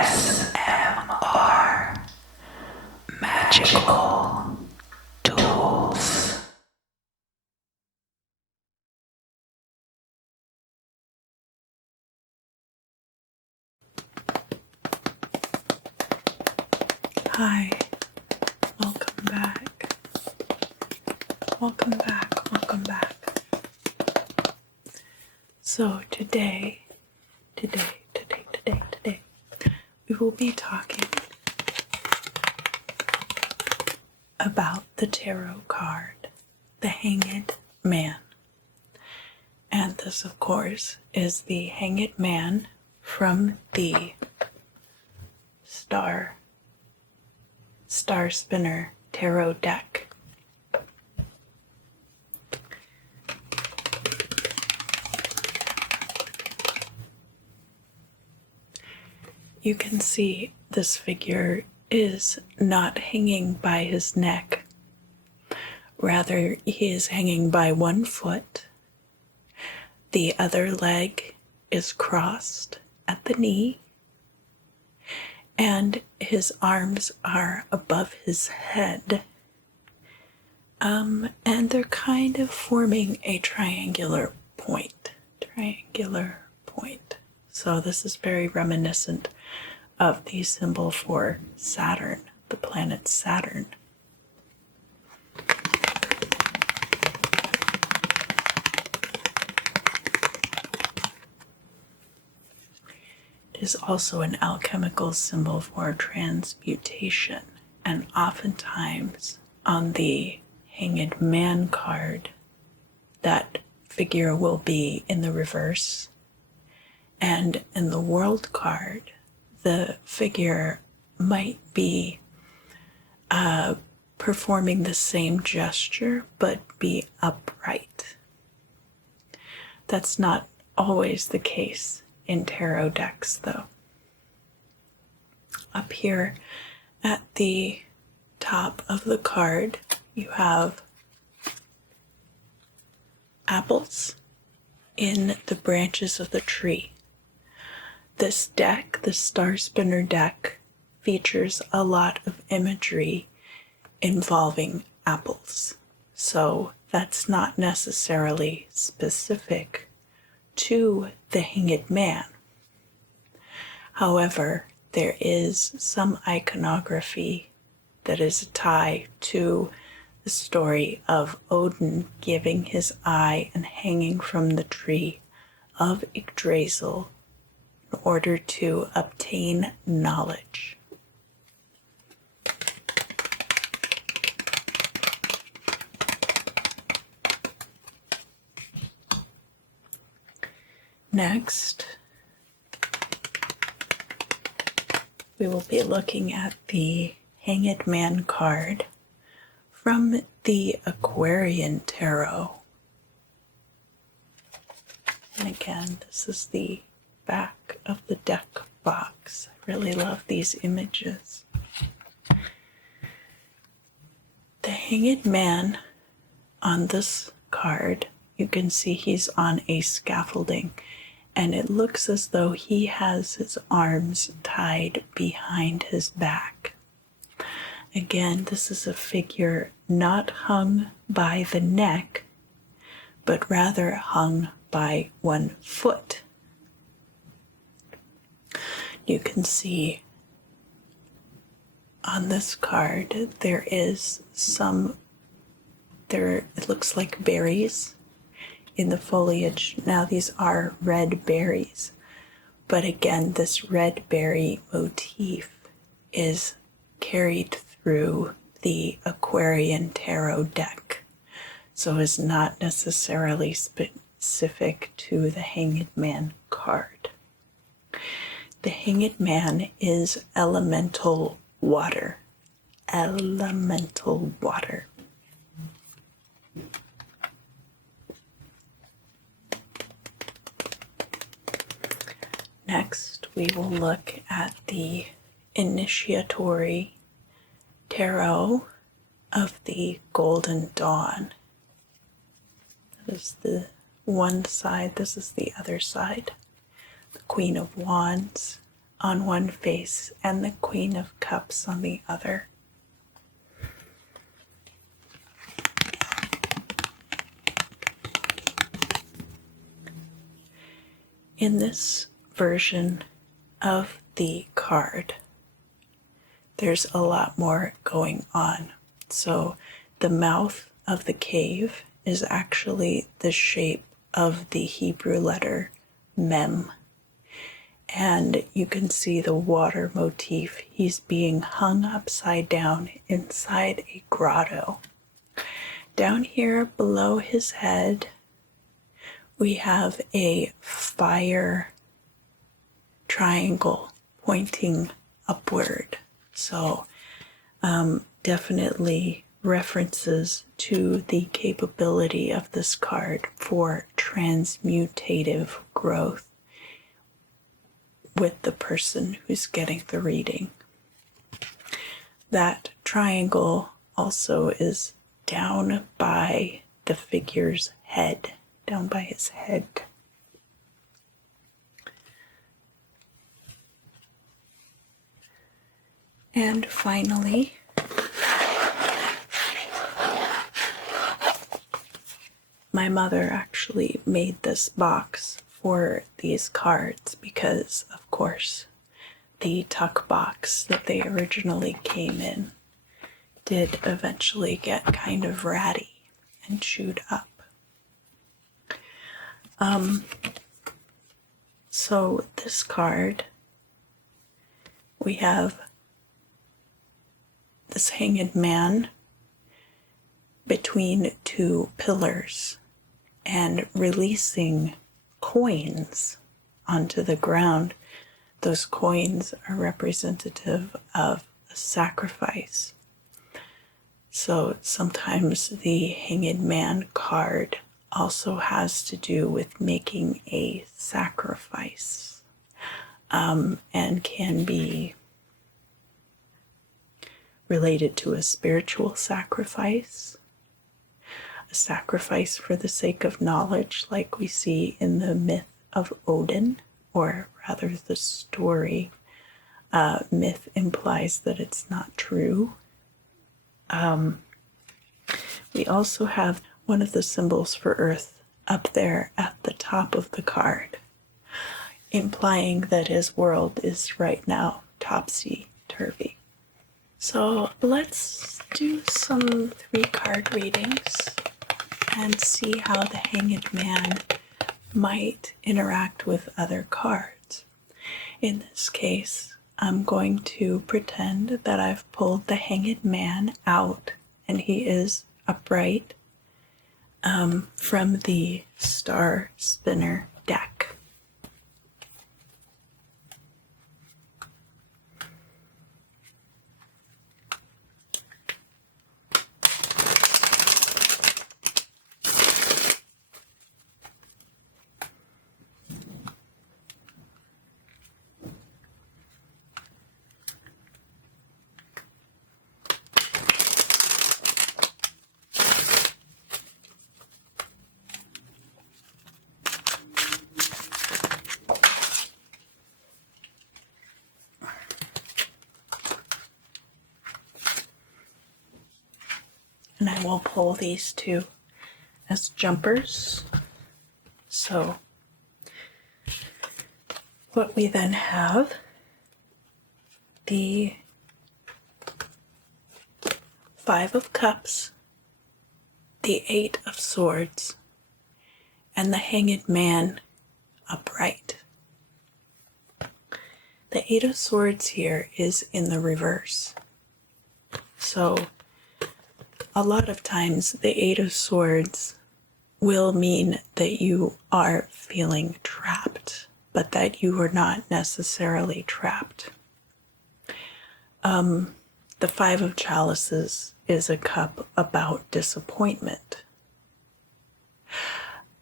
ASMR Magical Tools. Hi, welcome back. Welcome back. So today, we will be talking about the tarot card, the Hanged Man. And this, of course, is the Hanged Man from the Star Spinner Tarot deck. You can see this figure is not hanging by his neck. Rather, he is hanging by one foot. The other leg is crossed at the knee, and his arms are above his head. And they're kind of forming a triangular point. So this is very reminiscent of the symbol for Saturn, the planet Saturn. It is also an alchemical symbol for transmutation, and oftentimes on the Hanged Man card, that figure will be in the reverse, and in the World card, the figure might be performing the same gesture but be upright. That's not always the case in tarot decks, though. Up here at the top of the card, you have apples in the branches of the tree. This deck, the Star Spinner deck, features a lot of imagery involving apples. So that's not necessarily specific to the Hanged Man. However, there is some iconography that is a tie to the story of Odin giving his eye and hanging from the tree of Yggdrasil in order to obtain knowledge. Next, we will be looking at the Hanged Man card from the Aquarian Tarot. And again, this is the back of the deck box. I really love these images. The Hanged Man on this card, you can see he's on a scaffolding, and it looks as though he has his arms tied behind his back. Again, this is a figure not hung by the neck, but rather hung by one foot. You can see on this card there is it looks like berries in the foliage. Now these are red berries, but again, this red berry motif is carried through the Aquarian Tarot deck, so is not necessarily specific to the Hanged Man card. The Hanged Man is elemental water. Next, we will look at the Initiatory Tarot of the Golden Dawn. That is the one side, this is the other side. The Queen of Wands on one face and the Queen of Cups on the other. In this version of the card, there's a lot more going on. So the mouth of the cave is actually the shape of the Hebrew letter Mem. And you can see the water motif. He's being hung upside down inside a grotto. Down here below his head, we have a fire triangle pointing upward. So definitely references to the capability of this card for transmutative growth with the person who's getting the reading. That triangle also is down by the figure's head, down by his head. And finally, my mother actually made this box for these cards because, of course, the tuck box that they originally came in did eventually get kind of ratty and chewed up. So this card, we have this hanged man between two pillars and releasing coins onto the ground. Those coins are representative of a sacrifice. So sometimes the hanged man card also has to do with making a sacrifice, and can be related to a spiritual sacrifice, a sacrifice for the sake of knowledge, like we see in the myth of Odin, or rather the story. Myth implies that it's not true. We also have one of the symbols for Earth up there at the top of the card, implying that his world is right now topsy-turvy. So let's do some 3-card readings and see how the Hanged Man might interact with other cards. In this case, I'm going to pretend that I've pulled the Hanged Man out and he is upright from the Star Spinner deck. And I will pull these two as jumpers. So what we then have, the 5 of Cups, the 8 of Swords, and the Hanged Man upright. The 8 of Swords here is in the reverse. So a lot of times the 8 of Swords will mean that you are feeling trapped, but that you are not necessarily trapped. The 5 of Chalices is a cup about disappointment.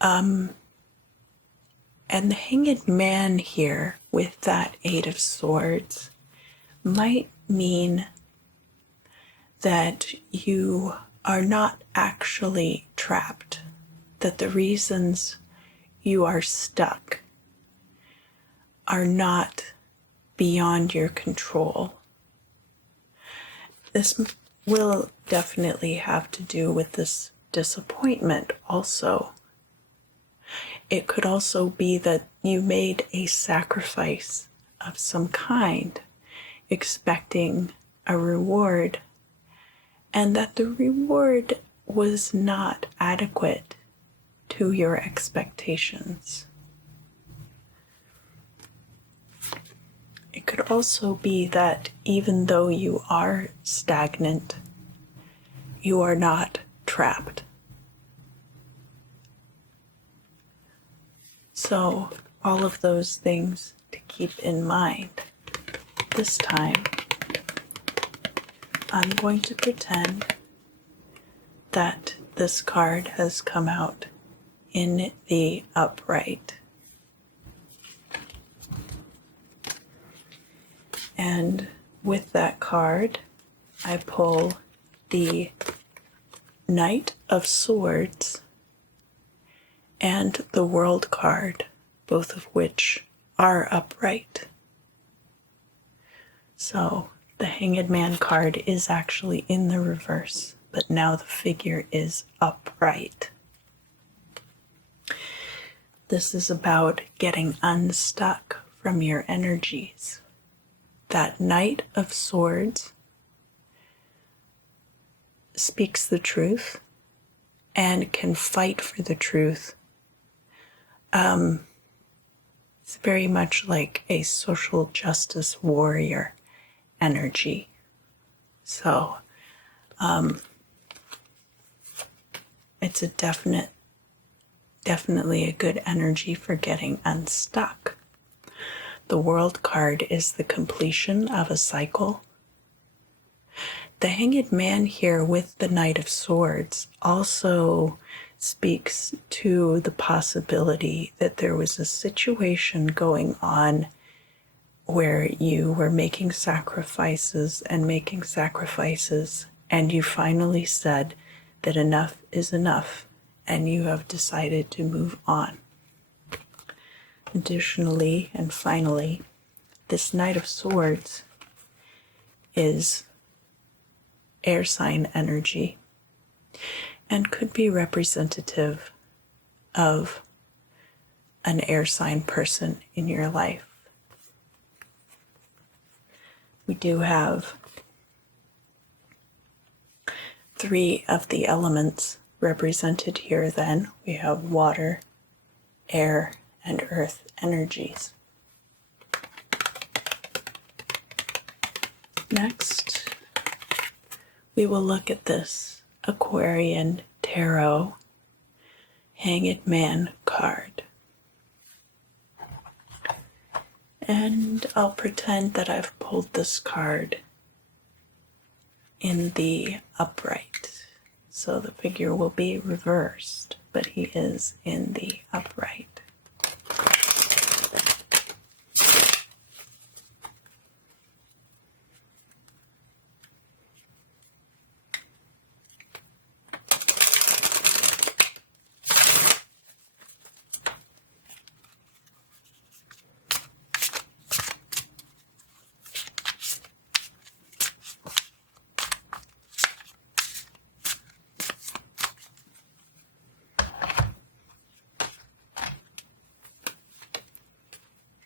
And the Hanged Man here with that 8 of Swords might mean that you are not actually trapped, that the reasons you are stuck are not beyond your control. This will definitely have to do with this disappointment also. It could also be that you made a sacrifice of some kind, expecting a reward, and that the reward was not adequate to your expectations. It could also be that even though you are stagnant, you are not trapped. So, all of those things to keep in mind. This time, I'm going to pretend that this card has come out in the upright. And with that card, I pull the Knight of Swords and the World card, both of which are upright. So the Hanged Man card is actually in the reverse, but now the figure is upright. This is about getting unstuck from your energies. That Knight of Swords speaks the truth and can fight for the truth. It's very much like a social justice warrior energy. So, it's a definitely a good energy for getting unstuck. The World card is the completion of a cycle. The Hanged Man here with the Knight of Swords also speaks to the possibility that there was a situation going on where you were making sacrifices, and you finally said that enough is enough, and you have decided to move on. Additionally, and finally, this Knight of Swords is air sign energy and could be representative of an air sign person in your life. We do have 3 of the elements represented here then. We have water, air, and earth energies. Next, we will look at this Aquarian Tarot Hanged Man card. And I'll pretend that I've pulled this card in the upright. So the figure will be reversed, but he is in the upright.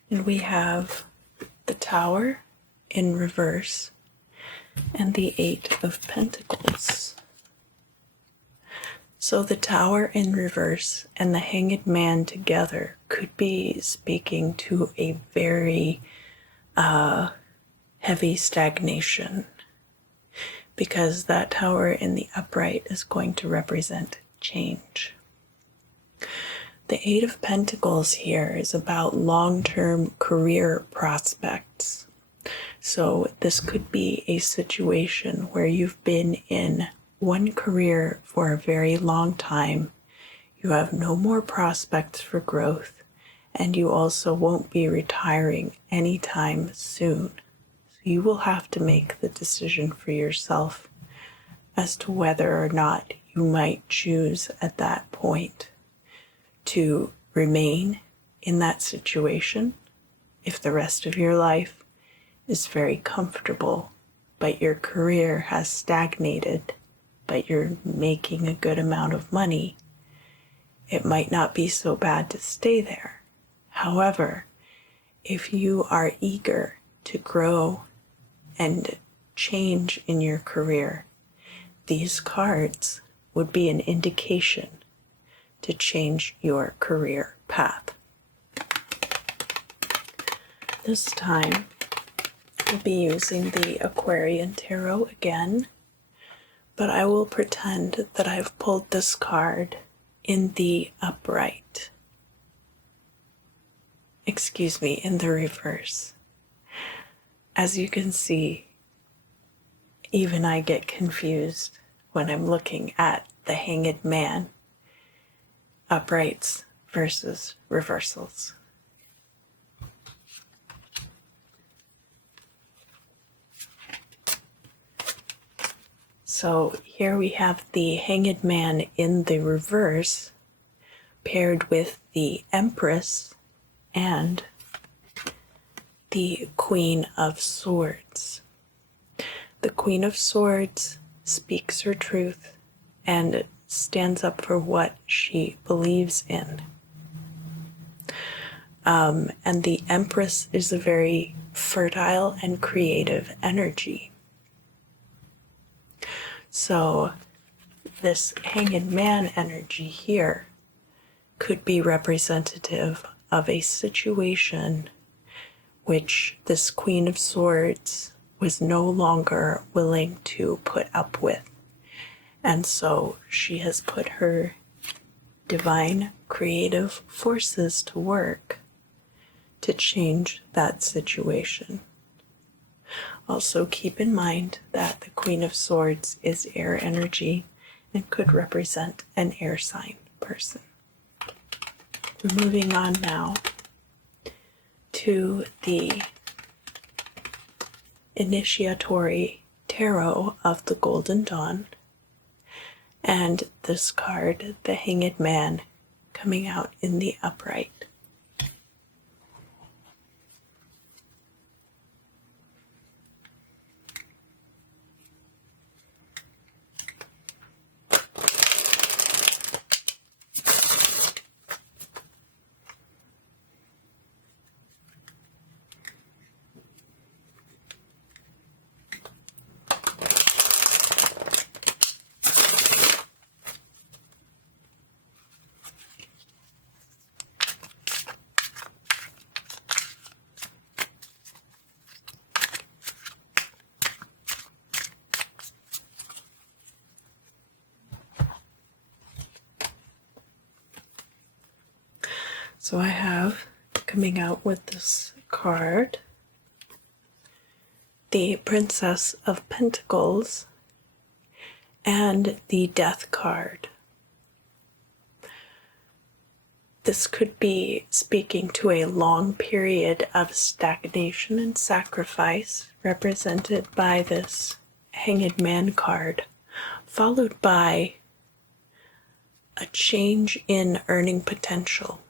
And we have the Tower in reverse and the 8 of Pentacles. So the Tower in reverse and the Hanged Man together could be speaking to a very heavy stagnation, because that Tower in the upright is going to represent change. The 8 of Pentacles here is about long-term career prospects. So this could be a situation where you've been in one career for a very long time. You have no more prospects for growth, and you also won't be retiring anytime soon. So you will have to make the decision for yourself as to whether or not you might choose at that point to remain in that situation if the rest of your life is very comfortable, but your career has stagnated, but you're making a good amount of money, it might not be so bad to stay there. However, if you are eager to grow and change in your career, these cards would be an indication to change your career path. This time, we'll be using the Aquarian Tarot again, but I will pretend that I've pulled this card in the upright. Excuse me, in the reverse. As you can see, even I get confused when I'm looking at the Hanged Man, uprights versus reversals. So here we have the Hanged Man in the reverse, paired with the Empress and the Queen of Swords. The Queen of Swords speaks her truth and stands up for what she believes in. And the Empress is a very fertile and creative energy. So this Hanged Man energy here could be representative of a situation which this Queen of Swords was no longer willing to put up with. And so she has put her divine creative forces to work to change that situation. Also keep in mind that the Queen of Swords is air energy and could represent an air sign person. We're moving on now to the Initiatory Tarot of the Golden Dawn, and this card, the Hanged Man, coming out in the upright. So I have, coming out with this card, the Princess of Pentacles and the Death card. This could be speaking to a long period of stagnation and sacrifice, represented by this Hanged Man card, followed by a change in earning potential.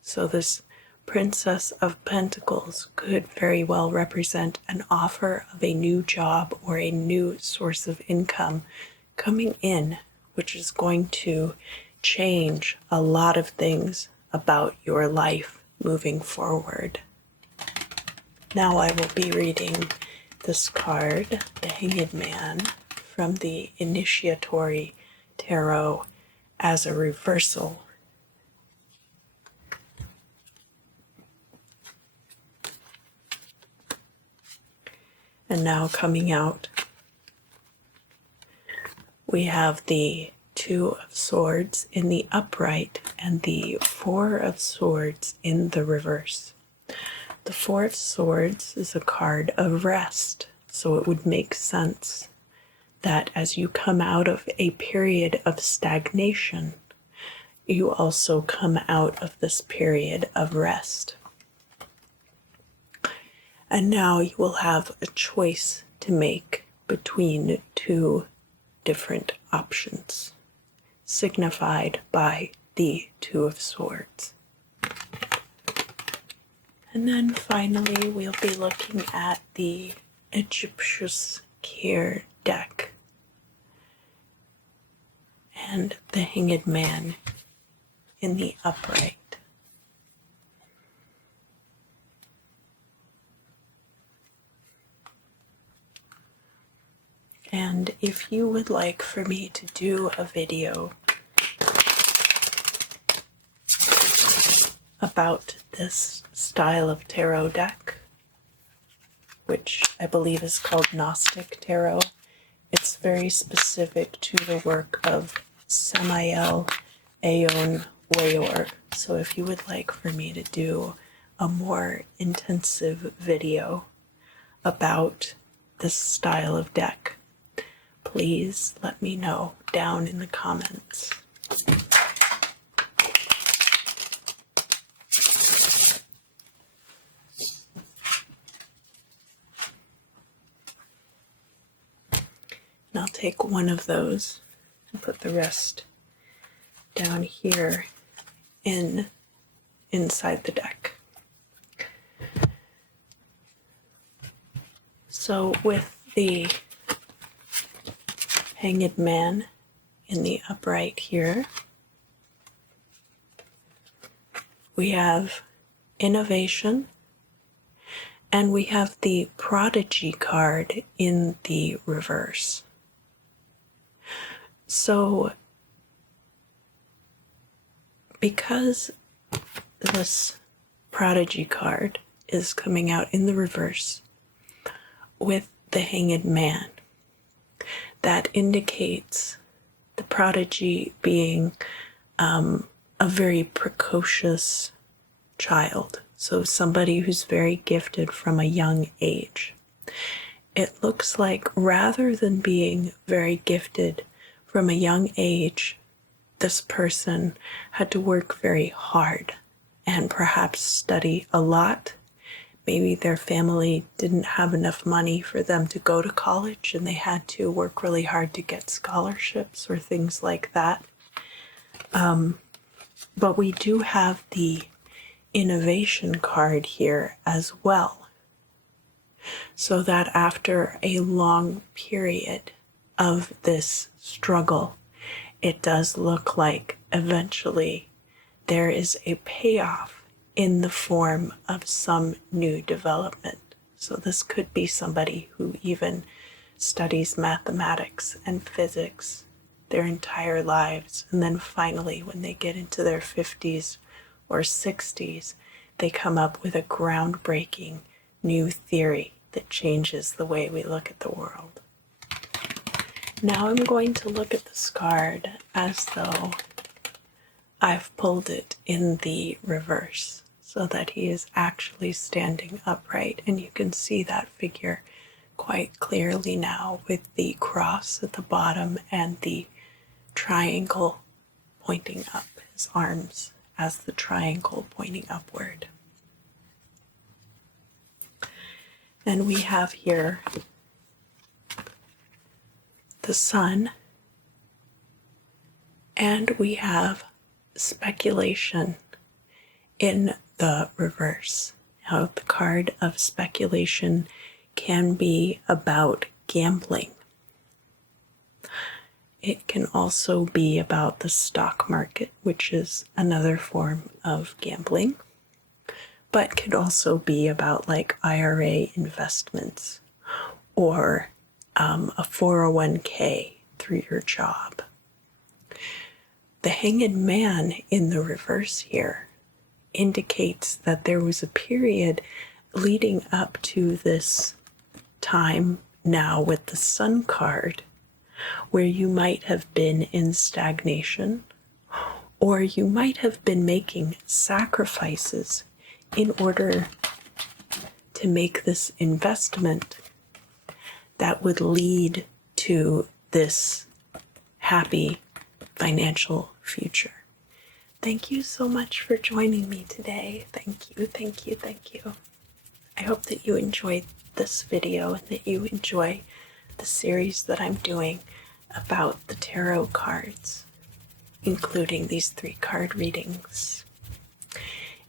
So this Princess of Pentacles could very well represent an offer of a new job or a new source of income coming in, which is going to change a lot of things about your life moving forward. Now I will be reading this card, the Hanged Man, from the Initiatory Tarot as a reversal. And now coming out, we have the Two of Swords in the upright and the Four of Swords in the reverse. The Four of Swords is a card of rest, so it would make sense that as you come out of a period of stagnation, you also come out of this period of rest. And now you will have a choice to make between two different options, signified by the Two of Swords. And then finally, we'll be looking at the Egipcious Kier deck and the Hanged Man in the upright. And if you would like for me to do a video about this style of tarot deck, which I believe is called Gnostic Tarot, it's very specific to the work of Samael Aon Weor. So if you would like for me to do a more intensive video about this style of deck, please let me know down in the comments. And I'll take one of those and put the rest down here inside the deck. So with the Hanged Man in the upright here, we have innovation, and we have the Prodigy card in the reverse. So because this Prodigy card is coming out in the reverse with the Hanged Man, that indicates the prodigy being a very precocious child. So somebody who's very gifted from a young age. It looks like rather than being very gifted from a young age, this person had to work very hard and perhaps study a lot. Maybe their family didn't have enough money for them to go to college and they had to work really hard to get scholarships or things like that. But we do have the innovation card here as well. So that after a long period of this struggle, it does look like eventually there is a payoff in the form of some new development. So this could be somebody who even studies mathematics and physics their entire lives, and then finally when they get into their 50s or 60s, they come up with a groundbreaking new theory that changes the way we look at the world. Now I'm going to look at this card as though I've pulled it in the reverse, so that he is actually standing upright, and you can see that figure quite clearly now with the cross at the bottom and the triangle pointing up, his arms as the triangle pointing upward. And we have here the sun, and we have speculation in the reverse. Now, the card of speculation can be about gambling. It can also be about the stock market, which is another form of gambling, but could also be about like IRA investments or a 401k through your job. The Hanged Man in the reverse here indicates that there was a period leading up to this time now with the Sun card where you might have been in stagnation, or you might have been making sacrifices in order to make this investment that would lead to this happy financial future. Thank you so much for joining me today. Thank you, thank you, thank you. I hope that you enjoyed this video and that you enjoy the series that I'm doing about the tarot cards, including these 3 card readings.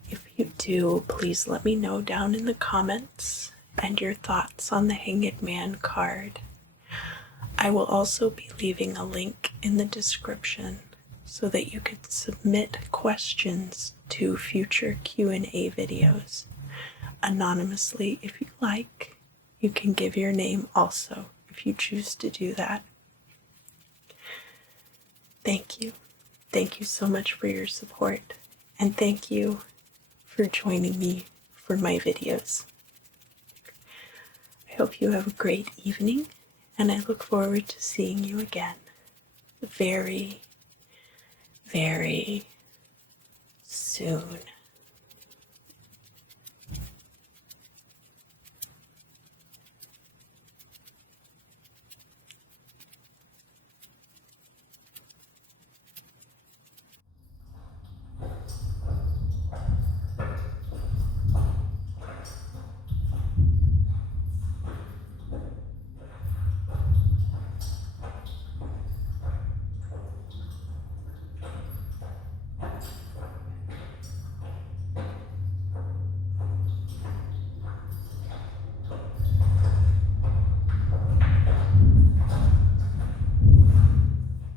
If you do, please let me know down in the comments and your thoughts on the Hanged Man card. I will also be leaving a link in the description so that you could submit questions to future Q&A videos anonymously if you like. You can give your name also if you choose to do that. Thank you. Thank you so much for your support, and thank you for joining me for my videos. I hope you have a great evening, and I look forward to seeing you again very, very soon.